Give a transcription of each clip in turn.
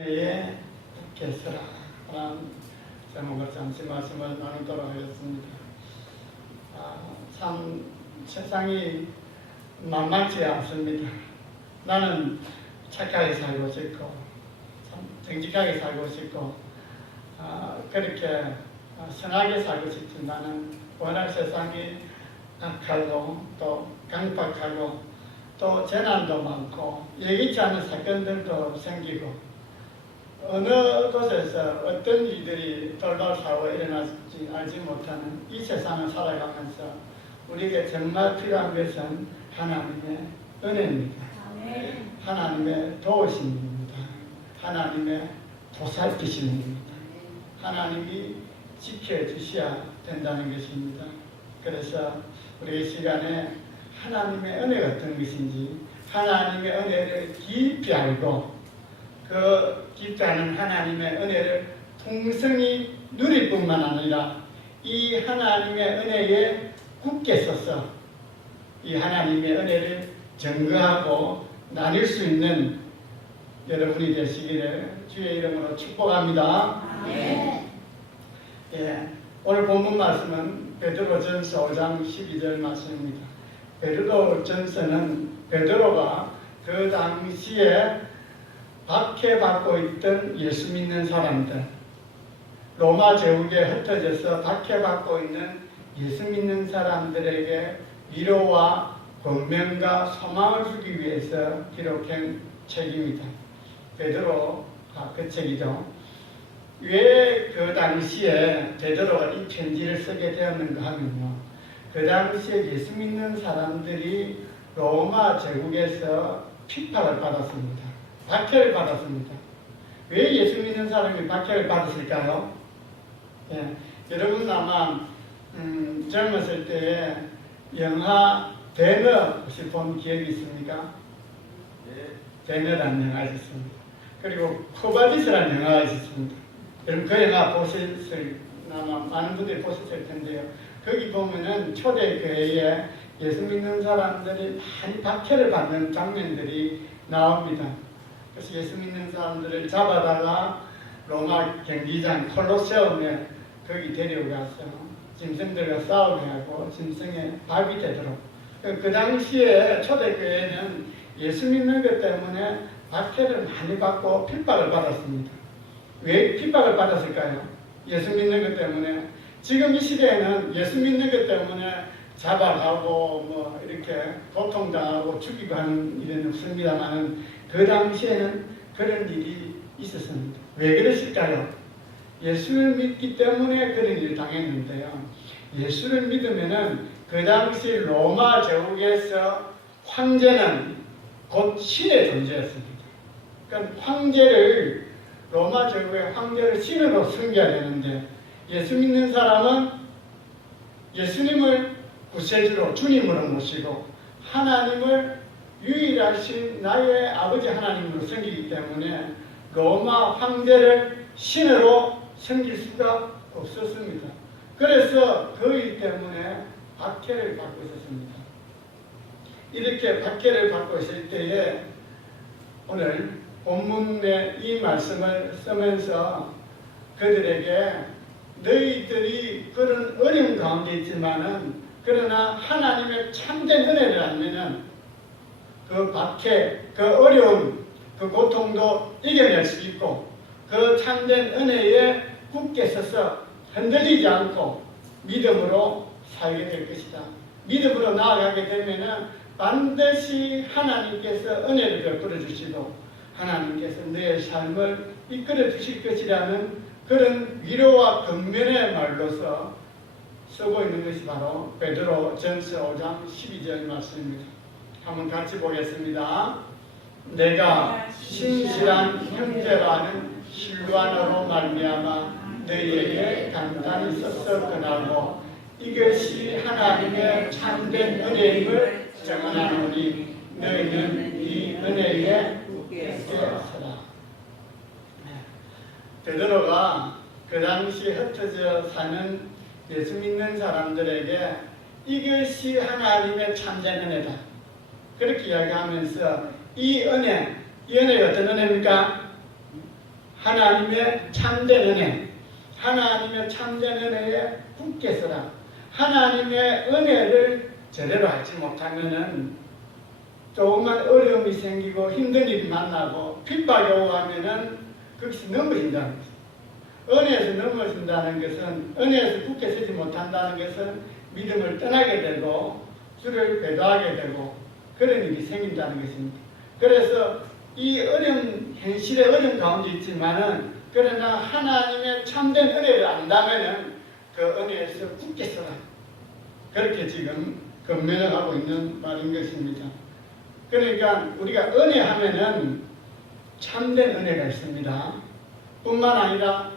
에 국회서라 라는 제목을 잠시 말씀을 나누도록 하겠습니다. 참 세상이 만만치 않습니다. 나는 착하게 살고 싶고 참 정직하게 살고 싶고 그렇게 선하게 살고 싶지만은 워낙 세상이 악하고 또 강박하고 또 재난도 많고 예기치 않은 사건들도 생기고 어느 곳에서 어떤 일들이 돌발사고 일어날지 알지 못하는 이 세상을 살아가면서 우리에게 정말 필요한 것은 하나님의 은혜입니다. 하나님의 도우심입니다. 하나님의 보살피심입니다. 하나님이 지켜주셔야 된다는 것입니다. 그래서 우리 이 시간에 하나님의 은혜가 어떤 것인지 하나님의 은혜를 깊이 알고 그 깊지 않은 하나님의 은혜를 풍성히 누릴 뿐만 아니라 이 하나님의 은혜에 굳게 서서 이 하나님의 은혜를 증거하고 나눌 수 있는 여러분이 되시기를 주의 이름으로 축복합니다. 오늘 본문 말씀은 베드로전서 5장 12절 말씀입니다. 베드로전서는 베드로가 그 당시에 박해받고 있던 예수 믿는 사람들, 로마 제국에 흩어져서 박해받고 있는 예수 믿는 사람들에게 위로와 권면과 소망을 주기 위해서 기록한 책입니다. 베드로가 그 책이죠. 왜 그 당시에 베드로가 이 편지를 쓰게 되었는가 하면요, 그 당시에 예수 믿는 사람들이 로마 제국에서 핍박을 받았습니다. 박해를 받았습니다. 왜 예수 믿는 사람이 박해를 받았을까요? 여러분 아마 젊었을 때에 영화 배너 혹시 본 기억이 있습니까? 배너라는 영화가 있었습니다. 그리고 코바디스라는 영화가 있었습니다. 여러분 그 영화 보셨을, 아마 많은 분들이 보셨을 텐데요. 거기 보면은 초대교회에 예수 믿는 사람들이 많이 박해를 받는 장면들이 나옵니다. 그래서 예수 믿는 사람들을 잡아다가 로마 경기장 콜로세움에 거기 데려가서 짐승들과 싸우게 하고 짐승에 밥이 되도록. 그 당시에 초대교회는 예수 믿는 것 때문에 박해를 많이 받고 핍박을 받았습니다. 왜 핍박을 받았을까요? 예수 믿는 것 때문에. 지금 이 시대에는 예수 믿는 것 때문에 잡아가고 뭐 이렇게 고통당하고 죽이고 하는 일은 없습니다만 그 당시에는 그런 일이 있었습니다. 왜 그랬을까요? 예수를 믿기 때문에 그런 일을 당했는데요. 예수를 믿으면은 그 당시 로마 제국에서 황제는 곧 신의 존재였습니다. 그러니까 황제를, 로마 제국의 황제를 신으로 섬겨야 되는데 예수 믿는 사람은 예수님을 구세주로 주님으로 모시고 하나님을 유일하신 나의 아버지 하나님으로 섬기기 때문에 로마 황제를 신으로 섬길 수가 없었습니다. 그래서 그 일 때문에 박해를 받고 있었습니다. 이렇게 박해를 받고 있을 때에 오늘 본문의 이 말씀을 쓰면서 그들에게 너희들이 그런 어려운 가운데 있지만은 그러나 하나님의 참된 은혜를 알면은 그 박해, 그 어려움, 그 고통도 이겨낼 수 있고 그 참된 은혜에 굳게 서서 흔들리지 않고 믿음으로 살게 될 것이다. 믿음으로 나아가게 되면은 반드시 하나님께서 은혜를 베풀어 주시고 하나님께서 너의 삶을 이끌어 주실 것이라는 그런 위로와 권면의 말로서 쓰고 있는 것이 바로 베드로 전서 5장 12절 말씀입니다. 한번 같이 보겠습니다. 내가 신실한 형제라는 실루아너로 말미암아 너희에게 단단히 써서 전하고 이것이 하나님의 참된 은혜임을 증언하노니 너희는 이 은혜에 굳게 서라. 베드로가 그 당시 흩어져 사는 예수 믿는 사람들에게 이것이 하나님의 참된 은혜다, 그렇게 이야기하면서 이 은혜가 어떤 은혜입니까? 하나님의 참된 은혜, 하나님의 참된 은혜에 굳게 서라. 하나님의 은혜를 제대로 알지 못하면은 조금만 어려움이 생기고 힘든 일이 만나고 핍박이 오고 하면은 거기서 넘어진다는 것입니다. 은혜에서 넘어진다는 것은, 은혜에서 굳게 서지 못한다는 것은 믿음을 떠나게 되고 주를 배도하게 되고 그런 일이 생긴다는 것입니다. 그래서 이 어려운, 현실의 어려운 가운데 있지만은 그러나 하나님의 참된 은혜를 안다면은 그 은혜에서 굳게 서라. 그렇게 지금 권면하고 있는 말인 것입니다. 그러니까 우리가 은혜 하면은 참된 은혜가 있습니다. 뿐만 아니라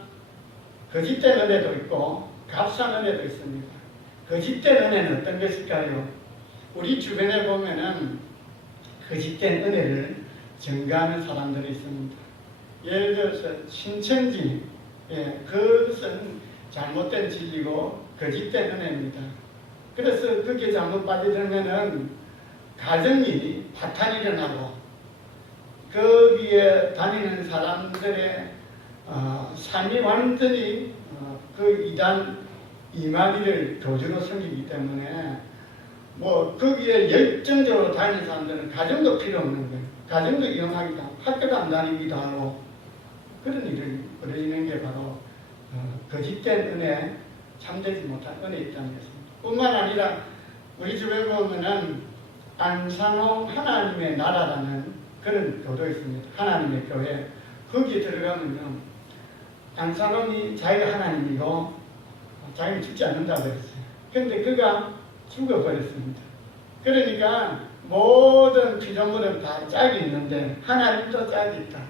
거짓된 은혜도 있고 값싼 은혜도 있습니다. 거짓된 은혜는 어떤 것일까요? 우리 주변에 보면은 거짓된 은혜를 증가하는 사람들이 있습니다. 예를 들어서 신천지, 그것은 잘못된 진리고 거짓된 은혜입니다. 그래서 그게 잘못 빠져들면은 가정이 파탄이 일어나고 거기에 다니는 사람들의 삶이 완전히 그 이단 이만희를 교주로 섬기기 때문에 뭐 거기에 열정적으로 다니는 사람들은 가정도 필요 없는 거예요. 가정도 이용하기도 하고 학교도 안 다니기도 하고 그런 일을 벌어지는 게 바로 거짓된 은혜, 참되지 못한 은혜 있다는 것입니다. 뿐만 아니라 우리 주변에 보면은 안산홍 하나님의 나라라는 그런 교도 있습니다. 하나님의 교회. 거기에 들어가면요, 안산홍이 자기가 하나님이고 자기는 죽지 않는다고 했어요. 그런데 그가 죽어버렸습니다. 그러니까 모든 피조물은 다 짝이 있는데 하나님도 짝이 있다.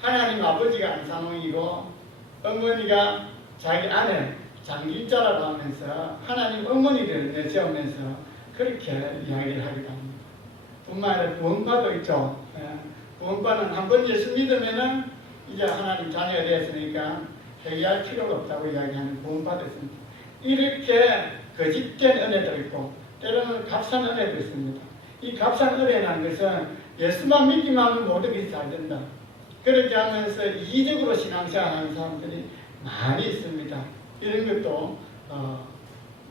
하나님 아버지가 안산홍이고 어머니가 자기 아내 장길자라고 하면서 하나님 어머니를 내세우면서 그렇게 이야기를 하기도 합니다. 뿐만 아니라 구원파도 있죠. 구원파는 한 번 예수 믿으면은 이제 하나님 자녀가 되었으니까 회개할 필요가 없다고 이야기하는 구원파도 있습니다. 이렇게 거짓된 은혜도 있고 때로는 값싼 은혜도 있습니다. 이 값싼 은혜라는 것은 예수만 믿기만 하면 모든 것이 잘 된다. 그렇게 하면서 이기적으로 신앙생활하는 사람들이 많이 있습니다. 이런 것도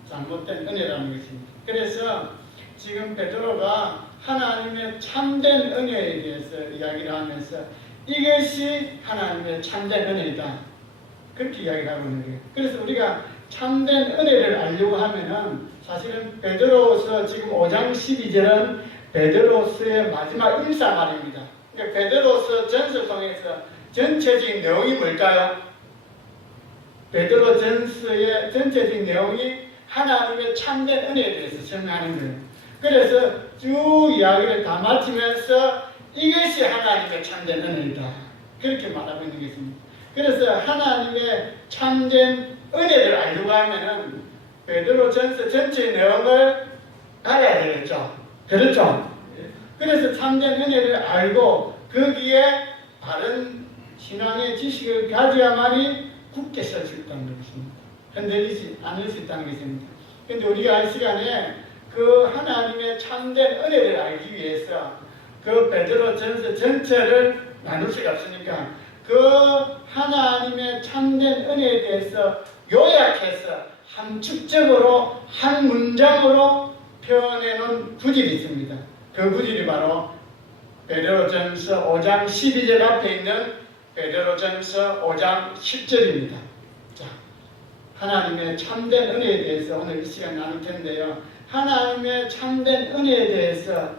잘못된 은혜라는 것입니다. 그래서 지금 베드로가 하나님의 참된 은혜에 대해서 이야기를 하면서 이것이 하나님의 참된 은혜이다. 그렇게 이야기를 하고 있는 거예요. 그래서 우리가 참된 은혜를 알려고 하면은 사실은 베드로서 지금 5장 12절은 베드로서의 마지막 일사말입니다. 그러니까 베드로서 전서 통해서 전체적인 내용이 뭘까요? 베드로 전서의 전체적인 내용이 하나님의 참된 은혜에 대해서 설명하는 거예요. 그래서 쭉 이야기를 다 마치면서 이것이 하나님의 참된 은혜이다. 그렇게 말하고 있는 것입니다. 그래서 하나님의 참된 은혜를 알려고 하면은 베드로 전서 전체의 내용을 알아야 되겠죠. 그렇죠? 그래서 참된 은혜를 알고 거기에 바른 신앙의 지식을 가져야만이 굳게 설 수 있다는 것입니다. 흔들리지 않을 수 있다는 것입니다. 그런데 우리가 이 시간에 그 하나님의 참된 은혜를 알기 위해서 그 베드로 전서 전체를 나눌 수가 없으니까 그 하나님의 참된 은혜에 대해서 요약해서 함축적으로 한 문장으로 표현해 놓은 구절이 있습니다. 그 구절이 바로 베드로전서 5장 12절 앞에 있는 베드로전서 5장 10절입니다. 자, 하나님의 참된 은혜에 대해서 오늘 이 시간 나눌 텐데요. 하나님의 참된 은혜에 대해서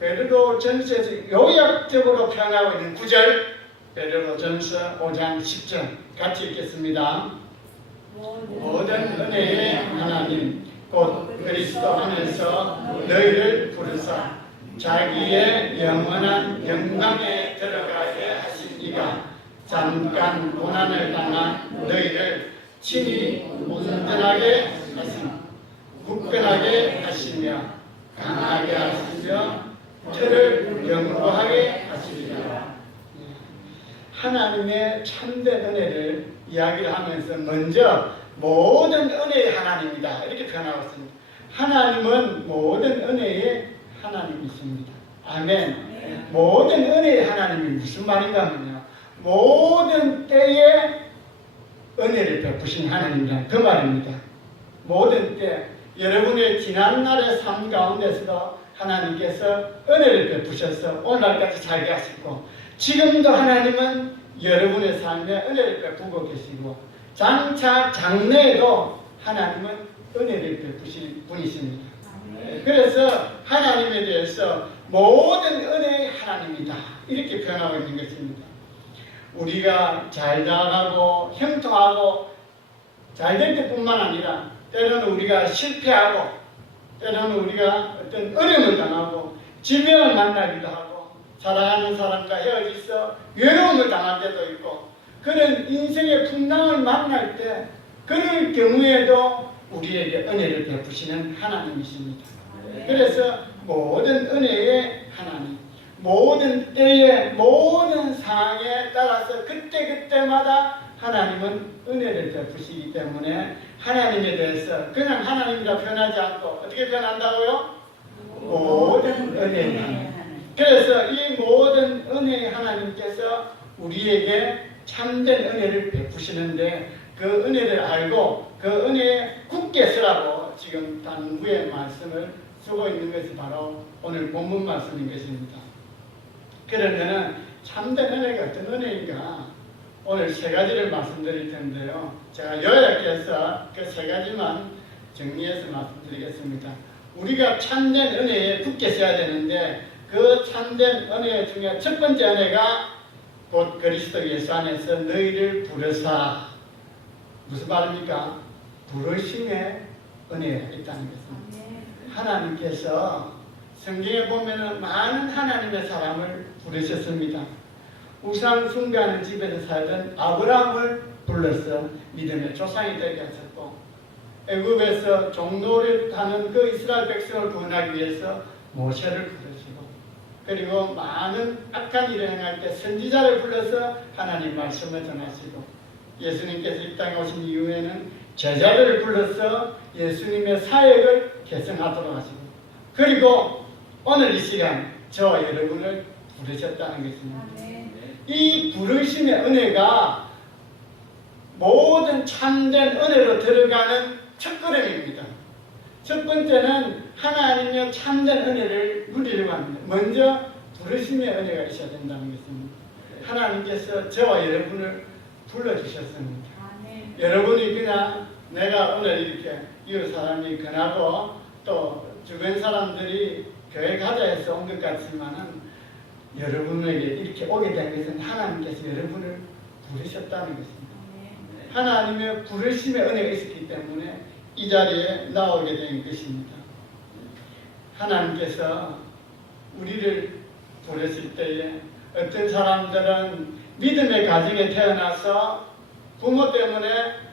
베드로전서에서 요약적으로 표현하고 있는 구절, 베드로전서 5장 10절 같이 읽겠습니다. 모든 은혜의 하나님 곧 그리스도 안에서 너희를 부르사 자기의 영원한 영광에 들어가게 하신 이가 잠깐 고난을 당한 너희를 친히 온전하게 하시며 굳건하게 하시며 강하게 하시며 저를 영구하게 하시리라. 하나님의 참된 은혜를 이야기를 하면서 먼저 모든 은혜의 하나님이다 이렇게 표현하고 있습니다. 하나님은 모든 은혜의 하나님이십니다. 아멘. 모든 은혜의 하나님이 무슨 말인가 하면요, 모든 때 은혜를 베푸신 하나님이란 그 말입니다. 모든 때 여러분의 지난날의 삶 가운데서도 하나님께서 은혜를 베푸셔서 오늘날까지 살게 하시고, 지금도 하나님은 여러분의 삶에 은혜를 베푸고 계시고, 장차 장래에도 하나님은 은혜를 베푸실 분이십니다. 그래서 하나님에 대해서 모든 은혜의 하나님이다, 이렇게 표현하고 있는 것입니다. 우리가 잘 나가고 형통하고 잘 될 때뿐만 아니라 때로는 우리가 실패하고, 때로는 우리가 어떤 어려움을 당하고 질병을 만나기도 하고, 사랑하는 사람과 헤어져서 외로움을 당할 때도 있고, 그런 인생의 풍랑을 만날 때 그럴 경우에도 우리에게 은혜를 베푸시는 하나님이십니다. 그래서 모든 은혜의 하나님, 모든 때에 모든 상황에 따라서 그때그때마다 하나님은 은혜를 베푸시기 때문에 하나님에 대해서 그냥 하나님이라 표현하지 않고 어떻게 표현한다고요? 모든 은혜의 하나님. 그래서 이 모든 은혜의 하나님께서 우리에게 참된 은혜를 베푸시는데, 그 은혜를 알고 그 은혜에 굳게 서라고 지금 당부의 말씀을 쓰고 있는 것이 바로 오늘 본문 말씀인 것입니다. 그러면은 참된 은혜가 어떤 은혜인가? 오늘 세 가지를 말씀드릴 텐데요. 제가 요약해서 그 세 가지만 정리해서 말씀드리겠습니다. 우리가 참된 은혜에 굳게 서야 되는데, 그 참된 은혜 중에 첫 번째 은혜가 곧 그리스도 예수 안에서 너희를 부르사. 무슨 말입니까? 부르심의 은혜가 있다는 것입니다. 하나님께서 성경에 보면 많은 하나님의 사람을 부르셨습니다. 우상 숭배하는 집에서 살던 아브라함을 불러서 믿음의 조상이 되게 하셨고, 애굽에서 종노릇하는 그 이스라엘 백성을 구원하기 위해서 모세를 부르시고, 그리고 많은 악한 일을 행할 때 선지자를 불러서 하나님 말씀을 전하시고, 예수님께서 이 땅에 오신 이후에는 제자들을 불러서 예수님의 사역을 계승하도록 하시고, 그리고 오늘 이 시간 저와 여러분을 부르셨다는 것입니다. 이 부르심의 은혜가 모든 참된 은혜로 들어가는 첫걸음입니다. 첫 번째는 하나님의 참된 은혜를 누리려고 합니다. 먼저 부르심의 은혜가 있어야 된다는 것입니다. 하나님께서 저와 여러분을 불러주셨습니다. 여러분이 그냥 내가 오늘 이렇게 이웃 사람이 권하고 또 주변 사람들이 교회 가자 해서 온 것 같지만은, 여러분에게 이렇게 오게 된 것은 하나님께서 여러분을 부르셨다는 것입니다. 하나님의 부르심의 은혜가 있었기 때문에 이 자리에 나오게 된 것입니다. 하나님께서 우리를 부르실 때에 어떤 사람들은 믿음의 가정에 태어나서 부모 때문에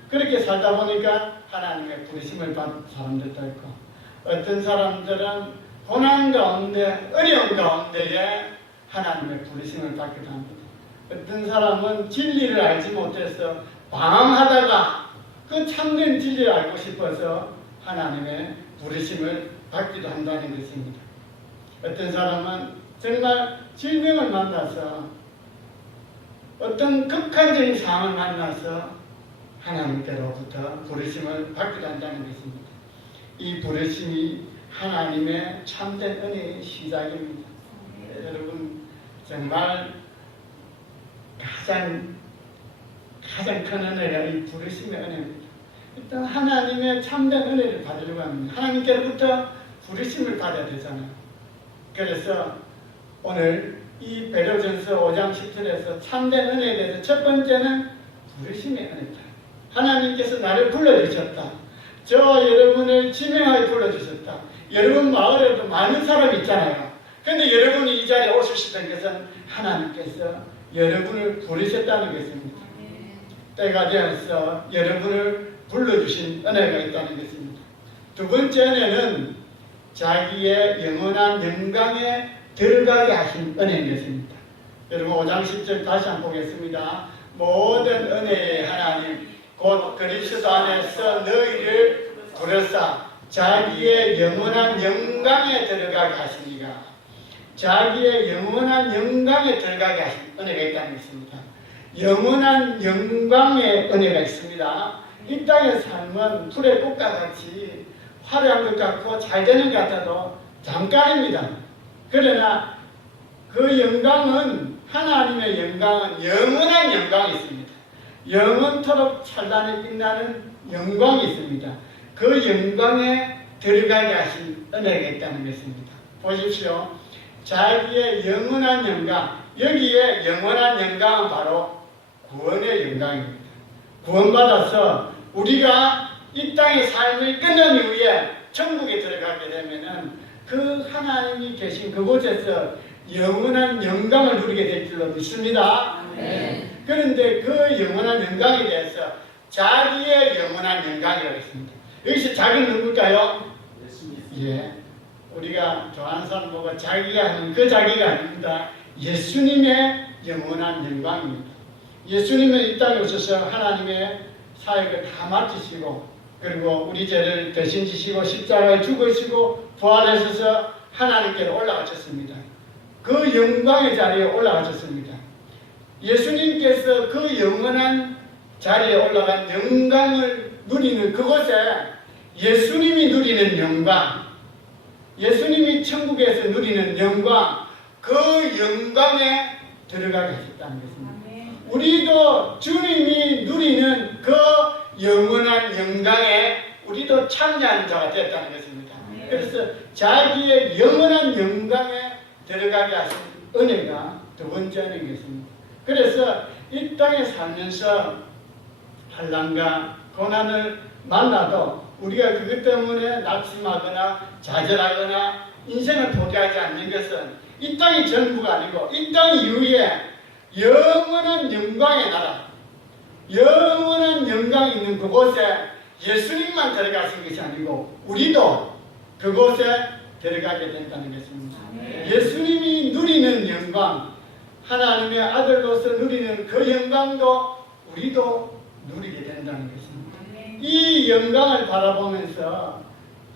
그렇게 살다 보니까 하나님의 부르심을 받은 사람들도 있고, 어떤 사람들은 고난 가운데 어려운 가운데에 하나님의 부르심을 받기도 합니다. 어떤 사람은 진리를 알지 못해서 방황하다가 그 참된 진리를 알고 싶어서 하나님의 부르심을 받기도 한다는 것입니다. 어떤 사람은 정말 질병을 만나서 어떤 극한적인 상황을 만나서 하나님께로부터 부르심을 받기도 한다는 것입니다. 이 부르심이 하나님의 참된 은혜의 시작입니다. 여러분, 정말 가장 큰 은혜가 이 부르심의 은혜입니다. 일단 하나님의 참된 은혜를 받으려고 합니다. 하나님께로부터 부르심을 받아야 되잖아요. 그래서 오늘 이 베드로전서 5장 10절에서 참된 은혜에 대해서 첫 번째는 부르심의 은혜다. 하나님께서 나를 불러주셨다. 저와 여러분을 지명하여 불러주셨다. 여러분 마을에도 많은 사람이 있잖아요. 그런데 여러분이 이 자리에 오셨던 것은 하나님께서 여러분을 부르셨다는 것입니다. 때가 되어서 여러분을 불러주신 은혜가 있다는 것입니다. 두 번째 은혜는 자기의 영원한 영광에 들어가게 하신 은혜인 것입니다. 여러분 5장 10절 다시 한번 보겠습니다. 모든 은혜의 하나님 곧 그리스도 안에서 너희를 부르사 자기의 영원한 영광에 들어가게 하시니가. 자기의 영원한 영광에 들어가게 하신 은혜가 있다는 것입니다. 영원한 영광의 은혜가 있습니다. 이 땅의 삶은 풀의 꽃과 같이 화려한 것 같고 잘 되는 것 같아도 잠깐입니다. 그러나 그 영광은, 하나님의 영광은 영원한 영광이 있습니다. 영원토록 찬란히 빛나는 영광이 있습니다. 그 영광에 들어가게 하신 은혜가 있다는 것입니다. 보십시오. 자기의 영원한 영광, 여기에 영원한 영광은 바로 구원의 영광입니다. 구원받아서 우리가 이 땅의 삶을 끝난 이후에 천국에 들어가게 되면은 그 하나님이 계신 그곳에서 영원한 영광을 누리게 될 줄로 믿습니다. 그런데 그 영원한 영광에 대해서 자기의 영원한 영광이라고 했습니다. 여기서 자기는 누굴까요? 예. 우리가 좋아하는 사람 보고 자기가 하는 그 자기가 아닙니다. 예수님의 영원한 영광입니다. 예수님은 이 땅에 오셔서 하나님의 사역을 다 마치시고, 그리고 우리 죄를 대신 지시고 십자가에 죽으시고 부활하셔서 하나님께로 올라가셨습니다. 그 영광의 자리에 올라가셨습니다. 예수님께서 그 영원한 자리에 올라간 영광을 누리는 그곳에 예수님이 누리는 영광, 예수님이 천국에서 누리는 영광, 그 영광에 들어가게 하셨다는 것입니다. 우리도 주님이 누리는 그 영원한 영광에 우리도 참여하는 자가 됐다는 것입니다. 그래서 자기의 영원한 영광에 들어가게 하신 은혜가 두 번째 은혜인 것입니다. 그래서 이 땅에 살면서 환난과 고난을 만나도 우리가 그것 때문에 낙심하거나 좌절하거나 인생을 포기하지 않는 것은 이 땅이 전부가 아니고 이 땅 이후에 영원한 영광의 나라, 영원한 영광이 있는 그곳에 예수님만 들어가신 것이 아니고 우리도 그곳에 들어가게 된다는 것입니다. 예수님이 누리는 영광, 하나님의 아들로서 누리는 그 영광도 우리도 누리게 된다는 것입니다. 이 영광을 바라보면서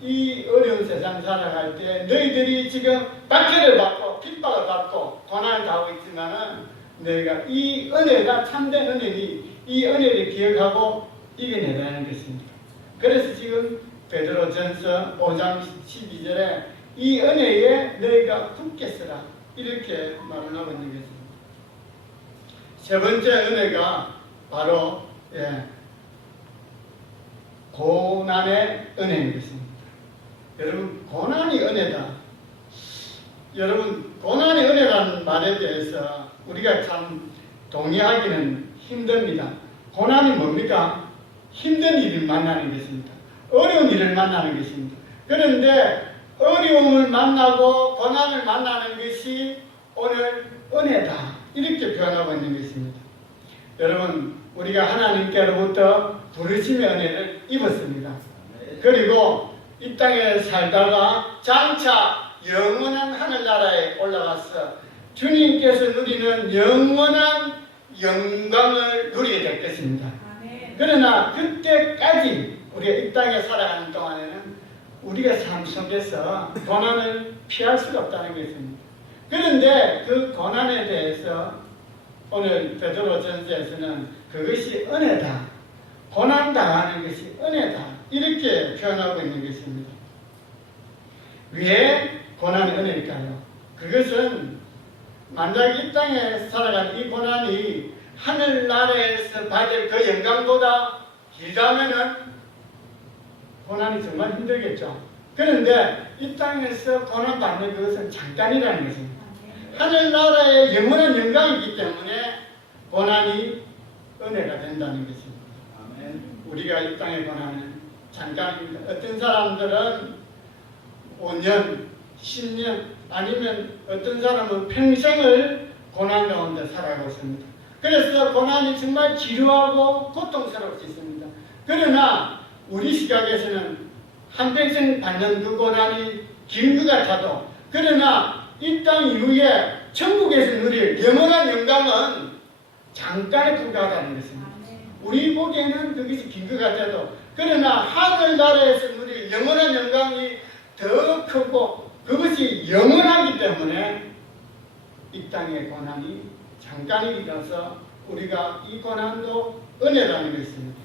이 어려운 세상 살아갈 때 너희들이 지금 박해를 받고 핍박을 받고 고난을 당하고 있지만은 너희가 이 은혜가 참된 은혜니 이 은혜를 기억하고 이겨내라는 것입니다. 그래서 지금 베드로전서 5장 12절에 이 은혜에 너희가 굳게 서라 이렇게 말을 하고 있는 것입니다. 세 번째 은혜가 바로 고난의 은혜인 것입니다. 여러분, 고난이 은혜다. 여러분, 고난이 은혜라는 말에 대해서 우리가 참 동의하기는 힘듭니다. 고난이 뭡니까? 힘든 일을 만나는 것입니다. 어려운 일을 만나는 것입니다. 그런데 어려움을 만나고 고난을 만나는 것이 오늘 은혜다. 이렇게 표현하고 있는 것입니다. 여러분, 우리가 하나님께로부터 부르심의 은혜를 입었습니다. 그리고 이 땅에 살다가 장차 영원한 하늘나라에 올라가서 주님께서 누리는 영원한 영광을 누리게 될 것입니다. 그러나 그때까지 우리가 이 땅에 살아가는 동안에는 우리가 삶 속에서 고난을 피할 수가 없다는 것입니다. 그런데 그 고난에 대해서 오늘 베드로전서에서는 그것이 은혜다. 고난당하는 것이 은혜다. 이렇게 표현하고 있는 것입니다. 왜 고난이 은혜일까요? 그것은 만약 이 땅에 살아가는 이 고난이 하늘나라에서 받을 그 영광보다 길다면은 고난이 정말 힘들겠죠. 그런데 이 땅에서 고난 받는 그것은 잠깐이라는 것입니다. 하늘나라의 영원한 영광이기 때문에 고난이 은혜가 된다는 것입니다. 우리가 이 땅의 고난은 잠깐입니다. 어떤 사람들은 5년, 10년 아니면 어떤 사람은 평생을 고난 가운데 살아가고 있습니다. 그래서 고난이 정말 지루하고 고통스러울 수 있습니다. 그러나 우리 시각에서는 한평생 받는 그 고난이 긴 것 같아도, 그러나 이 땅 이후에 천국에서 누릴 영원한 영광은 잠깐에 불과하다는 것입니다. 우리 보기에는 그것이 긴 것 같아도, 그러나 하늘나라에서 누릴 영원한 영광이 더 크고 그것이 영원하기 때문에 이 땅의 고난이 잠깐이라서 우리가 이 고난도 은혜라는 게 있습니다.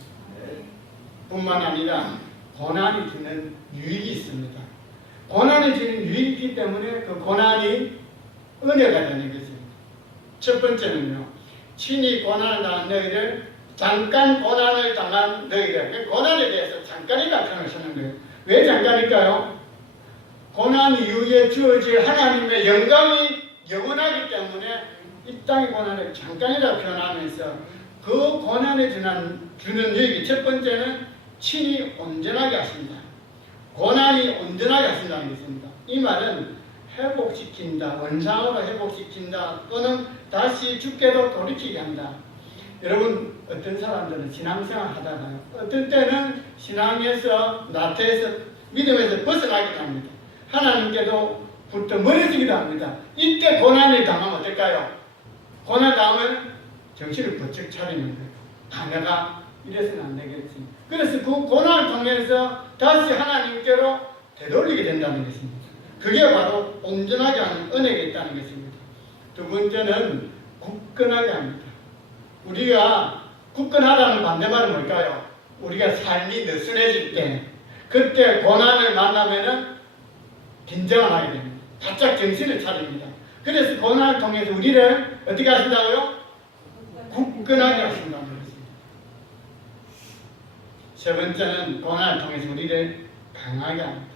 뿐만 아니라 고난이 주는 유익이 있습니다. 고난이 주는 유익이 있기 때문에 그 고난이 은혜가 되는 것입니다. 첫 번째는요, 친히 고난을 당한 너희를, 잠깐 고난을 당한 너희를, 고난에 대해서 잠깐이라 표현을 쓰는 거예요. 왜 잠깐일까요? 고난 이후에 주어질 하나님의 영광이 영원하기 때문에 이 땅의 고난을 잠깐이라 표현하면서 그 고난에 주는 유익이, 첫 번째는 친히 온전하게 하신다. 고난이 온전하게 하신다는 것입니다. 이 말은 회복시킨다, 원상으로 회복시킨다, 또는 다시 죽게도 돌이키게 한다. 여러분, 어떤 사람들은 신앙생활 하다가요, 어떤 때는 신앙에서 나태해서 믿음에서 벗어나기도 합니다. 하나님께도 부터 멀어지기도 합니다. 이때 고난을 당하면 어떨까요? 고난 당하면 정신을 번쩍 차리는 거예요. 내가 이래서는 안 되겠지. 그래서 그 고난을 통해서 다시 하나님께로 되돌리게 된다는 것입니다. 그게 바로 온전하게 하는 은혜가 있다는 것입니다. 두 번째는 굳건하게 합니다. 우리가 굳건하다는 반대말은 뭘까요? 우리가 삶이 느슨해질 때, 그때 고난을 만나면은 긴장을 하게 됩니다. 바짝 정신을 차립니다. 그래서 고난을 통해서 우리를 어떻게 하신다고요? 굳건하게 하신다는 것입니다. 세 번째는 고난을 통해서 우리를 강하게 합니다.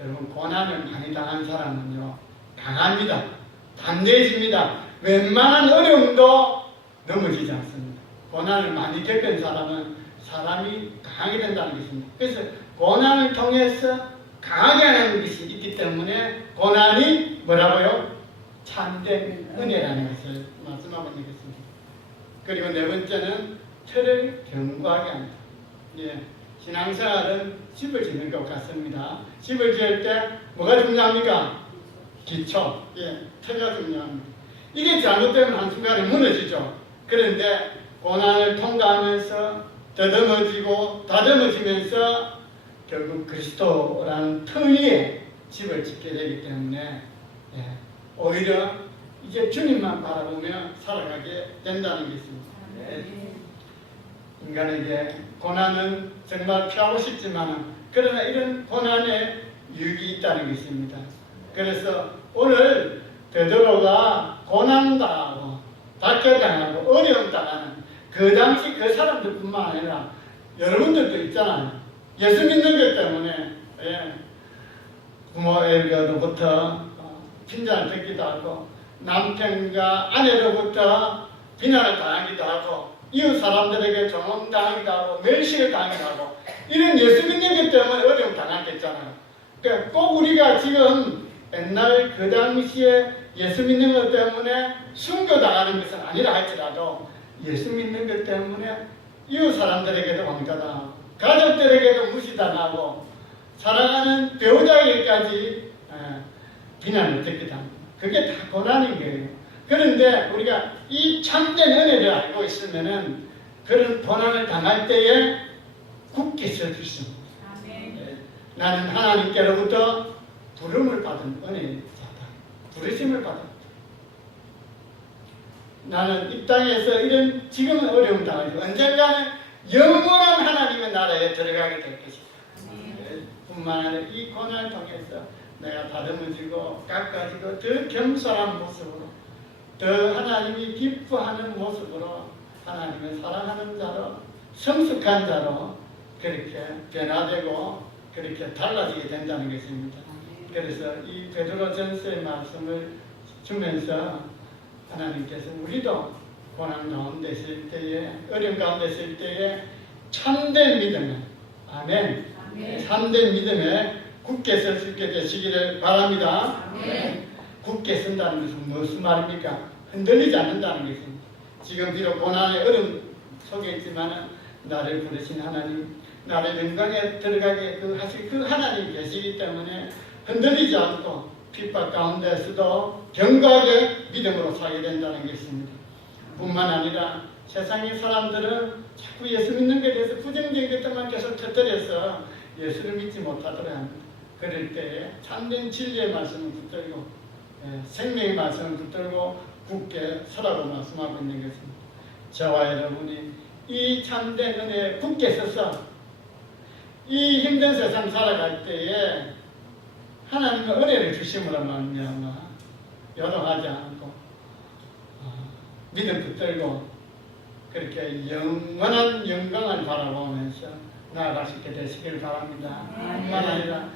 여러분, 고난을 많이 당한 사람은요, 강합니다. 담대해집니다. 웬만한 어려움도 넘어지지 않습니다. 고난을 많이 겪은 사람은 사람이 강하게 된다는 것입니다. 그래서 고난을 통해서 강하게 하는 것이 있기 때문에 고난이 뭐라고요? 참된 은혜라는 것을 말씀하고 있는 것입니다. 그리고 네 번째는 틀을 견고하게 합니다. 예, 신앙생활은 집을 짓는 것 같습니다. 집을 지을 때 뭐가 중요합니까? 기초, 예, 틀가 중요합니다. 이게 잘못되면 한순간에 무너지죠. 그런데 고난을 통과하면서 더듬어지고 다듬어지면서 결국 그리스도라는 터 위에 집을 짓게 되기 때문에, 예, 오히려 이제 주님만 바라보며 살아가게 된다는 것입니다. 예. 인간에게 고난은 정말 피하고 싶지만, 그러나 이런 고난에 유익이 있다는 것입니다. 그래서 오늘 베드로가 고난당하고 박해당하고 어려움 당하는 그 당시 그 사람들뿐만 아니라 여러분들도 있잖아요. 예수 믿는 것 때문에, 예, 부모에게로부터 핀잔을 듣기도 하고, 남편과 아내로부터 비난을 당하기도 하고, 이웃 사람들에게 조롱당하기도 하고, 멸시를 당하기도 하고, 이런 예수 믿는 것 때문에 어려움 당하겠잖아요. 그러니까 꼭 우리가 지금 옛날 그 당시에 예수 믿는 것 때문에 순교당하는 것은 아니라 할지라도, 예수 믿는 것 때문에 이웃 사람들에게도 왕따당하고, 가족들에게도 무시당하고, 사랑하는 배우자에게까지 비난을 듣기도 합니다. 그게 다 고난인 거예요. 그런데 우리가 이 참된 은혜를 알고 있으면은 그런 고난을 당할 때에 굳게 설 수 있습니다. 나는 하나님께로부터 부름을 받은 은혜자다. 부르심을 받았다. 나는 이 땅에서 이런 지금은 어려움 당하지만 언젠가는 영원한 하나님의 나라에 들어가게 될 것이다. 뿐만 아니라 이 고난을 통해서 내가 다듬어지고 깎아지고 더 겸손한 모습으로, 더 하나님이 기뻐하는 모습으로, 하나님을 사랑하는 자로, 성숙한 자로 그렇게 변화되고 그렇게 달라지게 된다는 것입니다. 그래서 이 베드로전서의 말씀을 주면서 하나님께서 우리도 고난 가운데 있을 때에, 어려움 가운데 있을 때에 참된 믿음에, 아멘, 참된 믿음에 굳게 설 수 있게 되시기를 바랍니다. 굳게 선다는 것은 무슨 말입니까? 흔들리지 않는다는 것입니다. 지금 비록 고난의 어려움 속에 있지만 나를 부르신 하나님, 나를 영광에 들어가게 하실 그 하나님이 계시기 때문에 흔들리지 않고 핍박 가운데서도 견고하게 믿음으로 살게 된다는 것입니다. 뿐만 아니라 세상의 사람들은 자꾸 예수 믿는 것에 대해서 부정적인 것들만 계속 터뜨려서 예수를 믿지 못하더라 합니다. 그럴 때에 참된 진리의 말씀을 붙들고, 생명의 말씀을 붙들고 굳게 서라고 말씀하고 있는 것입니다. 저와 여러분이 이 참된 은혜에 굳게 서서 이 힘든 세상 살아갈 때에 하나님의 은혜를 주심으로 말미암아 요동하지 않고 믿음 붙들고 그렇게 영원한 영광을 바라보면서 나아갈 수 있게 되시길 바랍니다. 뿐만 아니라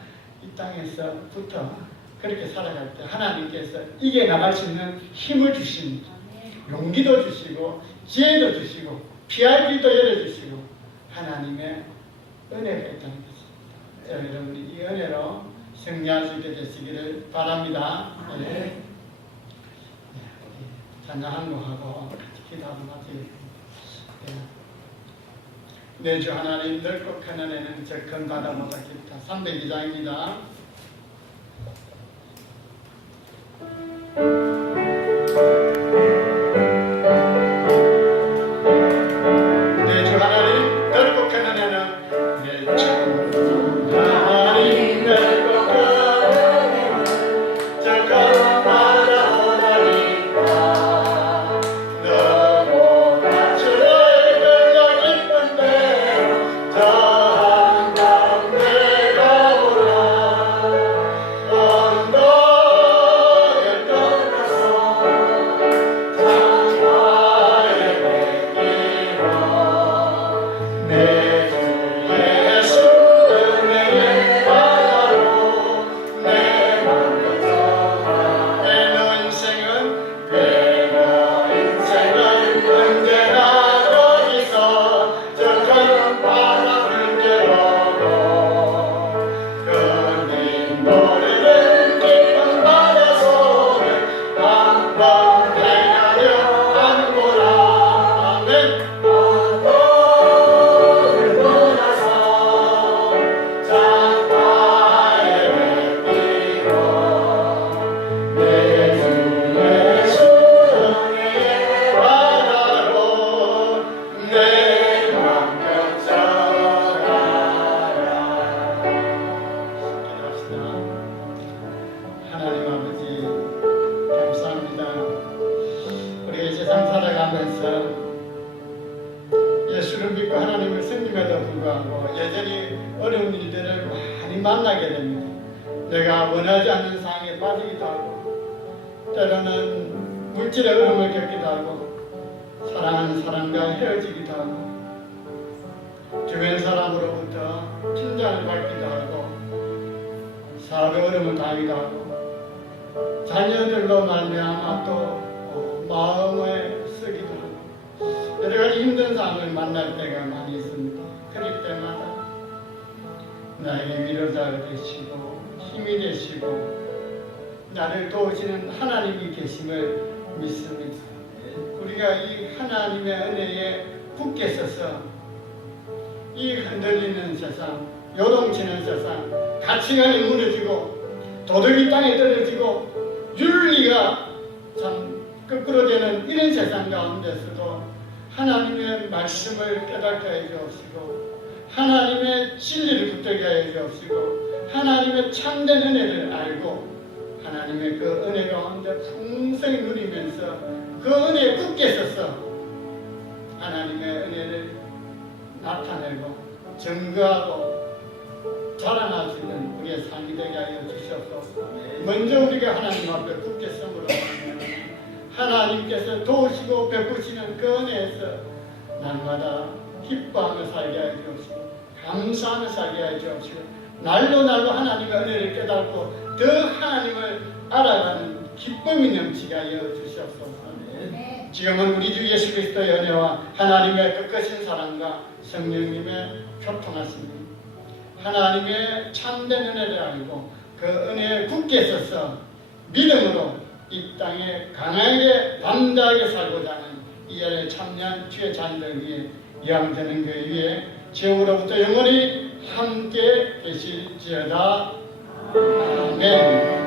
이 땅에서부터 그렇게 살아갈 때 하나님께서 이겨나갈 수 있는 힘을 주십니다. 용기도 주시고 지혜도 주시고 피할 길도 열어주시고 하나님의 은혜가 있다는 것입니다. 여러분이 이 은혜로 승리할 수 있게 되시기를 바랍니다. 네. 찬양 한곡하고 같이 기도하고 마치겠습니다. 내 주 하나님 넓고 큰 은혜는 저 큰 바다보다 깊다. 302장입니다. 내 주 하나님 넓고 큰 은혜는 내 주 하나님 넓고 큰 은혜는 저 큰 바다보다 깊다. 너보다 주를 더 깊은데 저 예수를 믿고 하나님을 섬김에도 불구하고 여전히 어려운 일들을 많이 만나게 됩니다. 내가 원하지 않는 상황에 빠지기도 하고 때로는 물질의 어려움을 겪기도 하고 사랑하는 사람과 헤어지기도 하고 주변 사람으로부터 핀잔을 받기도 하고 사업의 어려움을 당하기도 하고 자녀들로 말미암아 또 마음을 쓰기도 하고 여러 가지 힘든 상황을 만날 때가 많이 있습니다. 그럴 때마다 나에게 위로자가 되시고 힘이 되시고 나를 도우시는 하나님이 계심을 믿습니다. 우리가 이 하나님의 은혜에 굳게 서서 이 흔들리는 세상, 요동치는 세상, 가치관이 무너지고 도덕이 땅에 떨어지고 윤리가 참 거꾸로 되는 이런 세상 가운데서도 하나님의 말씀을 깨닫게 해 주옵시고 하나님의 진리를 붙들게 해 주옵시고 하나님의 참된 은혜를 알고 하나님의 그 은혜 가운데 풍성히 누리면서 그 은혜에 굳게 서서 하나님의 은혜를 나타내고 증거하고 자랑할 수 있는 우리의 삶이 되게 하여 주시옵소서. 먼저 우리가 하나님 앞에 굳게 서므로 하나님께서 도우시고 베푸시는 그 은혜에서 날마다 기뻐하며 살게 하여 주옵시고 감사하며 살게 하여 주옵시고 날로 하나님의 은혜를 깨닫고 더 하나님을 알아가는 기쁨이 넘치게 하여 주시옵소서. 지금은 우리 주 예수 그리스도의 은혜와 하나님의 끝까신 사랑과 성령님의 교통하심이 하나님의 참된 은혜를 알고 그 은혜에 굳게 서서 믿음으로 이 땅에 강하게 담대하게 살고자 하는 이 안에 참여한 주의 자녀들 위해 영되는 그 위에 지금으로부터 영원히 함께 계실지어다. 아멘.